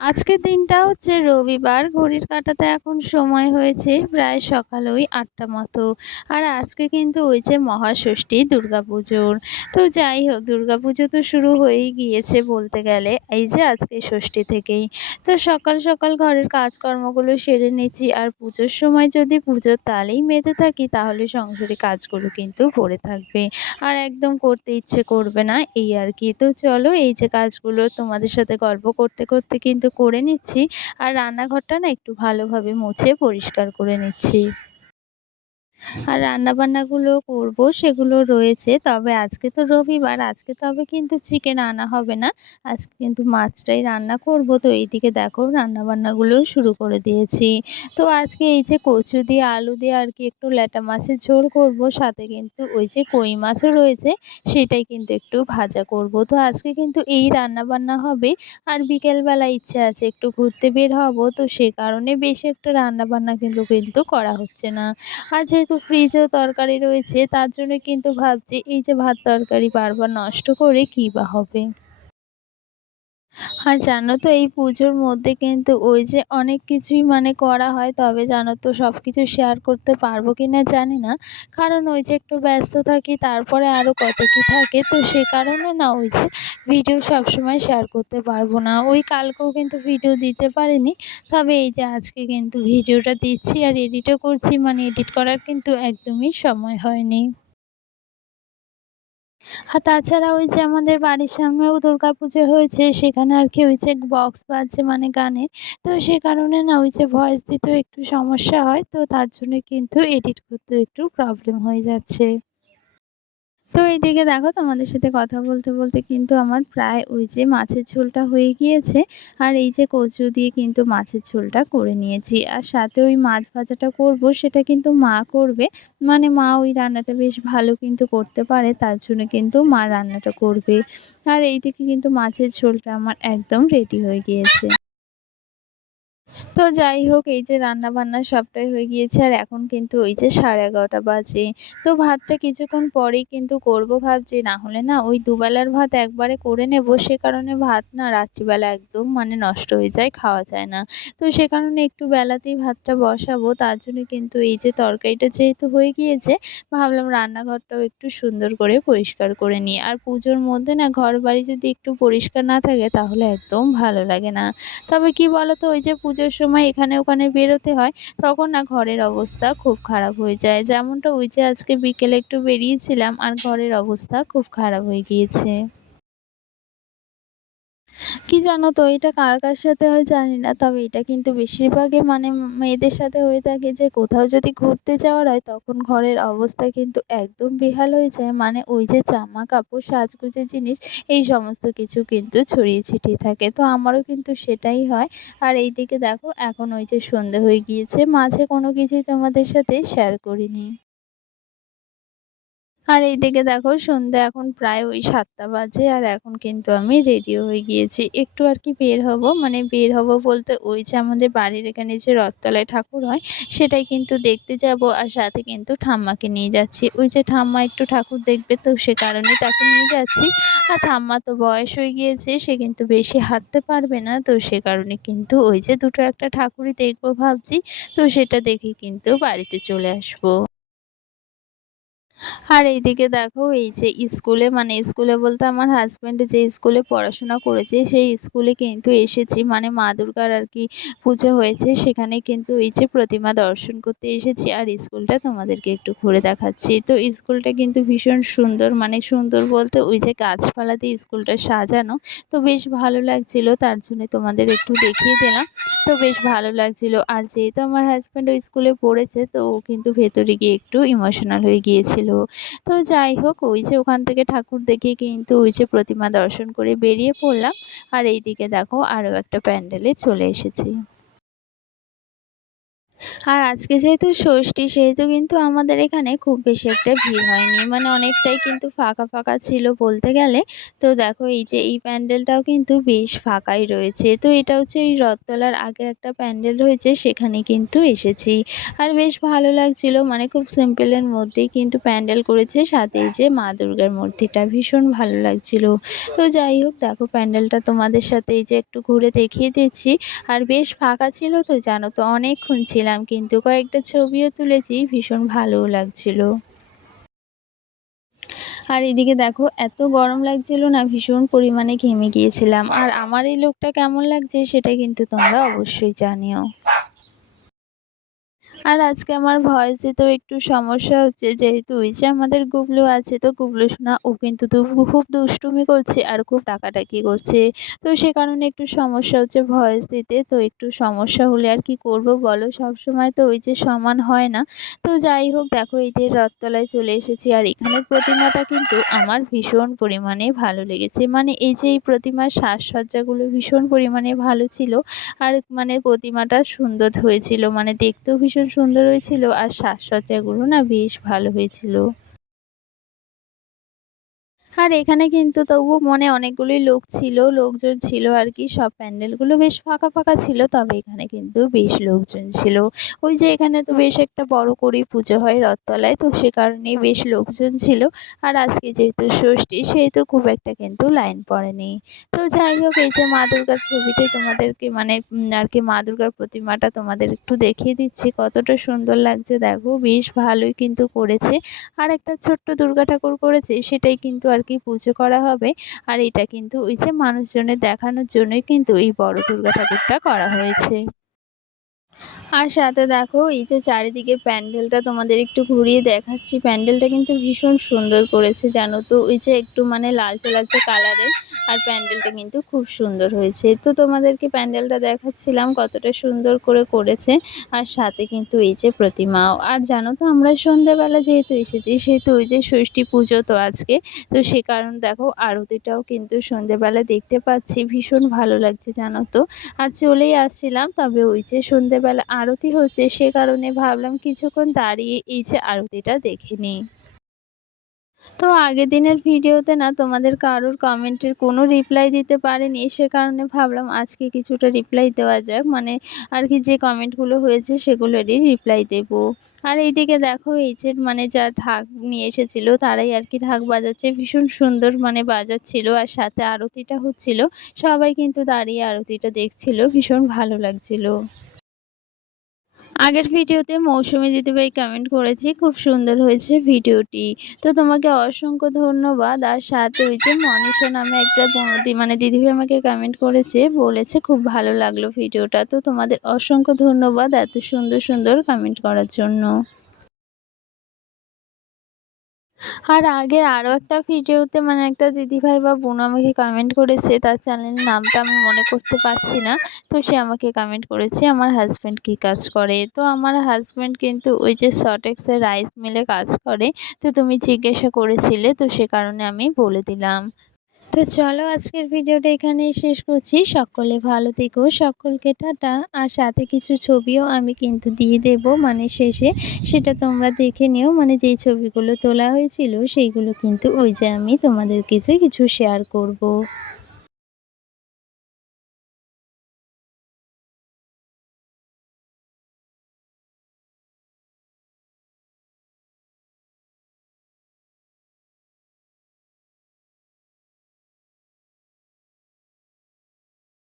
আজকের দিনটা হচ্ছে রবিবার, ঘড়ির কাটাতে এখন সময় হয়েছে প্রায় সকাল ওই আটটা মতো। আর আজকে কিন্তু হয়েছে মহাষষ্ঠী দুর্গাপুজোর। তো যাই হোক, দুর্গাপুজো তো শুরু হয়েই গিয়েছে বলতে গেলে, এই যে আজকে ষষ্ঠী থেকেই। তো সকাল সকাল ঘরের কাজকর্মগুলো সেরে নিচ্ছি, আর পুজোর সময় যদি পুজোর তালেই মেতে থাকি, তাহলে সংসারে কাজগুলো কিন্তু পড়ে থাকবে। আর একদম করতে ইচ্ছে করবে না, এই আর কি। তো চলো এই যে কাজগুলো তোমাদের সাথে গল্প করতে করতে কিন্তু করে নিচ্ছি। আর রান্নাঘরটা না একটু ভালোভাবে মুছে পরিষ্কার করে নিচ্ছি। আর রান্নাবান্নাগুলো করব সেগুলো রয়েছে। তবে আজকে তো রবিবার, আজকে তবে কিন্তু চিকেন আনা হবে না। আজকে কিন্তু মাছটাই রান্না করব। তো এইদিকে দেখো রান্নাবান্নাগুলো শুরু করে দিয়েছি। তো আজকে এই যে কচু দিয়ে, আলু দিয়ে আর কি একটু ল্যাটা মাছের ঝোল করব, সাথে কিন্তু ওই যে কই মাছও রয়েছে, সেটাই কিন্তু একটু ভাজা করব। তো আজকে কিন্তু এই রান্নাবান্না হবে। আর বিকেলবেলা ইচ্ছে আছে একটু ঘুরতে বের হব। তো সে কারণে বেশি একটা রান্নাবান্না কিন্তু কিন্তু করা হচ্ছে না। আর যেহেতু ফ্রিজেও তরকারি রয়েছে, তার জন্য কিন্তু ভাবছি এই যে ভাত তরকারি বারবার নষ্ট করে কী বা হবে? আর জানো তো, এই পুজোর মধ্যে কিন্তু ওই যে অনেক কিছুই মানে করা হয়, তবে জানো তো সব কিছু শেয়ার করতে পারব কি না জানি না। কারণ ওই যে একটু ব্যস্ত থাকি, তারপরে আরও কত কি থাকে, তো সে কারণে না ওই যে ভিডিও সবসময় শেয়ার করতে পারব না। ওই কালকেও কিন্তু ভিডিও দিতে পারিনি, তবে এই যে আজকে কিন্তু ভিডিওটা দিচ্ছি আর এডিটও করছি মানে এডিট করার কিন্তু একদমই সময় হয়নি। আর তাছাড়া ওই যে আমাদের বাড়ির সামনেও দুর্গা পুজো হয়েছে, সেখানে আর কি ওই যে বক্স বাজছে মানে গানে। তো সে কারণে না ওই যে ভয়েস দিতেও একটু সমস্যা হয়, তো তার জন্য কিন্তু এডিট করতেও একটু প্রবলেম হয়ে যাচ্ছে। তো এইদিকে দেখো তোমাদের সাথে কথা বলতে বলতে কিন্তু আমার প্রায় ওই যে মাছের ঝোলটা হয়ে গিয়েছে আর এই যে কচু দিয়ে কিন্তু মাছের ঝোলটা করে নিয়েছি। আর সাথে ওই মাছ ভাজাটা করব সেটা কিন্তু মা করবে। মানে মা ওই রান্নাটা বেশ ভালো কিন্তু করতে পারে, তার জন্য কিন্তু মা রান্নাটা করবে। আর এইদিকে কিন্তু মাছের ঝোলটা আমার একদম রেডি হয়ে গিয়েছে। তো যাই হোক, এই যে রান্না বান্না সবটাই হয়ে গিয়েছে, আর এখন কিন্তু ওই যে সাড়ে এগারোটা বাজে। তো ভাতটা কিছুক্ষণ পরেই কিন্তু করব ভাবছি, না হলে না ওই দুবেলার ভাত একবারে করে নেব, সে কারণে ভাত না রাত্রিবেলা একদম মানে নষ্ট হয়ে যায়, খাওয়া যায় না। তো সে কারণে একটু বেলাতেই ভাতটা বসাবো, তার জন্য কিন্তু এই যে তরকারিটা যেহেতু হয়ে গিয়েছে, ভাবলাম রান্নাঘরটাও একটু সুন্দর করে পরিষ্কার করে নিই। আর পুজোর মধ্যে না ঘর বাড়ি যদি একটু পরিষ্কার না থাকে, তাহলে একদম ভালো লাগে না। তবে কি বলতো, ওই যে পুজোর সময় এখানে ওখানে বেরোতে হয়, তখন না ঘরের অবস্থা খুব খারাপ হয়ে যায়। যেমনটা ওই যে আজকে বিকেলে একটু বেরিয়েছিলাম, আর ঘরের অবস্থা খুব খারাপ হয়ে গিয়েছে। কি জানো তো, এটা কার কার সাথে হয় জানি না, তবে এটা কিন্তু বেশিরভাগই মানে মেয়েদের সাথে হয়ে থাকে যে কোথাও যদি ঘুরতে যাওয়ার হয় তখন ঘরের অবস্থা কিন্তু একদম বেহাল হয়ে যায়। মানে ওই যে জামা, কাপড়, সাজগোজের জিনিস, এই সমস্ত কিছু কিন্তু ছড়িয়ে ছিটিয়ে থাকে। তো আমারও কিন্তু সেটাই হয়। আর এই দিকে দেখো, এখন ওই যে সন্ধে হয়ে গিয়েছে, মাঝে কোনো কিছুই তোমাদের সাথে শেয়ার করিনি। আর এইদিকে দেখো সন্ধ্যা এখন প্রায় ওই সাতটা বাজে আর এখন কিন্তু আমি রেডিও হয়ে গিয়েছি। একটু আর কি বের হব মানে বের হব বলতে ওই যে আমাদের বাড়ির এখানে যে রথতলায় ঠাকুর হয়, সেটাই কিন্তু দেখতে যাব আর সাথে কিন্তু ঠাম্মাকে নিয়ে যাচ্ছি। ওই যে ঠাম্মা একটু ঠাকুর দেখবে তো সে কারণে তাকে নিয়ে যাচ্ছি। আর ঠাম্মা তো বয়স হয়ে গিয়েছে, সে কিন্তু বেশি হাঁটতে পারবে না, তো সে কারণে কিন্তু ওই যে দুটো একটা ঠাকুরই দেখব ভাবছি, তো সেটা দেখে কিন্তু বাড়িতে চলে আসব। আর এইদিকে দেখো, এই যে স্কুলে মানে স্কুলে বলতে আমার হাজব্যান্ড যে স্কুলে পড়াশোনা করেছে, সেই স্কুলে কিন্তু এসেছি। মানে মা দুর্গার আর কি পুজো হয়েছে, সেখানে কিন্তু এই যে প্রতিমা দর্শন করতে এসেছি। আর স্কুলটা তোমাদেরকে একটু ঘুরে দেখাচ্ছি। তো স্কুলটা কিন্তু ভীষণ সুন্দর মানে সুন্দর বলতে ওই যে গাছপালা দিয়ে স্কুলটা সাজানো, তো বেশ ভালো লাগছিল। তার জন্য তোমাদের একটু দেখিয়ে দিলাম। তো বেশ ভালো লাগছিল। আর যেহেতু আমার হাজব্যান্ড ওই স্কুলে পড়েছে, তো ও কিন্তু ভেতরে গিয়ে একটু ইমোশনাল হয়ে গিয়েছিল। তো যাই হোক, ওই যে ওখান থেকে ঠাকুর দেখে কিন্তু ওই যে প্রতিমা দর্শন করে বেরিয়ে পড়লাম। আর এইদিকে দেখো আরও একটা প্যান্ডেলে চলে এসেছি। আর আজকে যেহেতু ষষ্ঠী, সেহেতু কিন্তু আমাদের এখানে খুব বেশি একটা ভিড় হয়নি। মানে অনেকটাই কিন্তু ফাঁকা ফাঁকা ছিল বলতে গেলে। তো দেখো, এই যে এই প্যান্ডেলটাও কিন্তু বেশ ফাঁকাই রয়েছে। তো এটা হচ্ছে এই রথতলার আগে একটা প্যান্ডেল রয়েছে সেখানে কিন্তু এসেছি। আর বেশ ভালো লাগছিল। মানে খুব সিম্পলের মধ্যেই কিন্তু প্যান্ডেল করেছে। সাথে যে মা দুর্গার মূর্তিটা ভীষণ ভালো লাগছিল। তো যাই হোক, দেখো প্যান্ডেলটা তোমাদের সাথে এই যে একটু ঘুরে দেখিয়ে দিচ্ছি। আর বেশ ফাঁকা ছিল তো, জানো তো, অনেকক্ষণ ছিলাম। কিন্তু কয়েকটা ছবিও তুলেছি, ভীষণ ভালোও লাগছিল। আর এদিকে দেখো, এত গরম লাগছিল না, ভীষণ পরিমাণে ঘেমে গিয়েছিলাম। আর আমার এই লোকটা কেমন লাগছে, সেটা কিন্তু তোমরা অবশ্যই জানিও। আর আজকে আমার ভয়েস দিতেও একটু সমস্যা হচ্ছে, যেহেতু ওই যে আমাদের গুবলু আছে, তো গুবলু শোনা, ও কিন্তু খুব দুষ্টুমি করছে আর খুব ডাকাডাকি করছে। তো সে কারণে একটু সমস্যা হচ্ছে ভয়েস দিতে, তো একটু সমস্যা হলে আর কি করব বলো? সব সময় তো ওই যে সমান হয় না। তো যাই হোক, দেখো এই যে রথতলায় চলে এসেছি আর এখানের প্রতিমাটা কিন্তু আমার ভীষণ পরিমাণে ভালো লেগেছে। মানে এই যে এই প্রতিমার সাজসজ্জাগুলো ভীষণ পরিমাণে ভালো ছিল। আর মানে প্রতিমাটা সুন্দর হয়েছিল। মানে দেখতেও ভীষণ সুন্দর হয়েছিল আর সাজসজ্জাগুলো না বেশ ভালো হয়েছিল। আর এখানে কিন্তু তবু মনে অনেকগুলোই লোক ছিল, লোকজন ছিল আর কি। সব প্যান্ডেলগুলো বেশ ফাঁকা ফাঁকা ছিল, তবে এখানে কিন্তু বেশ লোকজন ছিল। ওই যে এখানে তো বেশ একটা বড় করেই পুজো হয় রথতলায়, তো সে কারণেই বেশ লোকজন ছিল। আর আজকে যেহেতু ষষ্ঠী, সেহেতু খুব একটা কিন্তু লাইন পড়েনি। তো যাই হোক, এই যে মা দুর্গার ছবিটাই তোমাদেরকে মানে আর কি মা দুর্গার প্রতিমাটা তোমাদের একটু দেখিয়ে দিচ্ছি। কতটা সুন্দর লাগছে, দেখো। বেশ ভালোই কিন্তু করেছে। আর একটা ছোট্ট দুর্গা ঠাকুর করেছে, সেটাই কিন্তু আর কি পুজো করা হবে। আর এটা কিন্তু ওই যে মানুষজনের দেখানোর জন্যই কিন্তু এই বড় দুর্গা ঠাকুরটা করা হয়েছে। আর সাথে দেখো, এই যে চারিদিকের প্যান্ডেলটা তোমাদের একটু ঘুরিয়ে দেখাচ্ছি। প্যান্ডেলটা কিন্তু ভীষণ সুন্দর করেছে, জানো তো? ওই যে একটু মানে লালচে লালচে কালারের আর প্যান্ডেলটা কিন্তু খুব সুন্দর হয়েছে। তো তোমাদেরকে প্যান্ডেলটা দেখাচ্ছিলাম, কতটা সুন্দর করে করেছে। আর সাথে কিন্তু এই যে প্রতিমাও। আর জানো তো, আমরা সন্ধ্যেবেলা যেহেতু এসেছি, সেহেতু ওই যে ষষ্ঠী পুজো তো আজকে, তো সে কারণ দেখো, আরতিটাও কিন্তু সন্ধ্যেবেলা দেখতে পাচ্ছি। ভীষণ ভালো লাগছে, জানো তো? আর চলেই আসছিলাম, তবে ওই যে সন্ধ্যেবেলা আরতি হচ্ছে, সে কারণে ভাবলাম কিছুক্ষণ দাঁড়িয়ে এই যে আরতিটা দেখে নিই। তো আগের দিনের ভিডিওতে না তোমাদের কারোর কমেন্টের কোনো রিপ্লাই দিতে পারেনি, সে কারণে ভাবলাম আজকে কিছুটা রিপ্লাই দেওয়া যাক মানে আর কি যে কমেন্টগুলো হয়েছে সেগুলোরই রিপ্লাই দেব। আর এইদিকে দেখো এই যে মানে যা ঢাক নিয়ে এসেছিল, তারাই আর কি ঢাক বাজাচ্ছে, ভীষণ সুন্দর মানে বাজাচ্ছিল আর সাথে আরতিটা হচ্ছিল, সবাই কিন্তু দাঁড়িয়ে আরতিটা দেখছিল, ভীষণ ভালো লাগছিল। আগের ভিডিওতে মৌসুমী দিদিভাই কমেন্ট করেছি, খুব সুন্দর হয়েছে ভিডিওটি। তো তোমাকে অসংখ্য ধন্যবাদ। আর সাথে ওই যে মনীষা নামে একটা মানে দিদিভাই আমাকে কমেন্ট করেছে, বলেছে খুব ভালো লাগল ভিডিওটা। তো তোমাদের অসংখ্য ধন্যবাদ এত সুন্দর সুন্দর কমেন্ট করার জন্য। আর আগের আরও একটা ভিডিওতে মানে একটা দিদিভাই বা বোন আমাকে কমেন্ট করেছে, তার চ্যানেলের নামটা আমি মনে করতে পারছি না। তো সে আমাকে কমেন্ট করেছে, আমার হাজব্যান্ড কি কাজ করে? তো আমার হাজব্যান্ড কিন্তু ওই যে শর্টেক্সের রাইস মিলে কাজ করে। তো তুমি জিজ্ঞাসা করেছিলে, তো সে কারণে আমি বলে দিলাম। তো চলো আজকের ভিডিওটা এখানেই শেষ করছি। সকলে ভালো থেকো, সকলকে টাটা। আর সাথে কিছু ছবিও আমি কিন্তু দিয়ে দেব মানে শেষে। সেটা তোমরা দেখে নিও। মানে যেই ছবিগুলো তোলা হয়েছিল, সেইগুলো কিন্তু ওই যে আমি তোমাদের কাছে কিছু শেয়ার করব।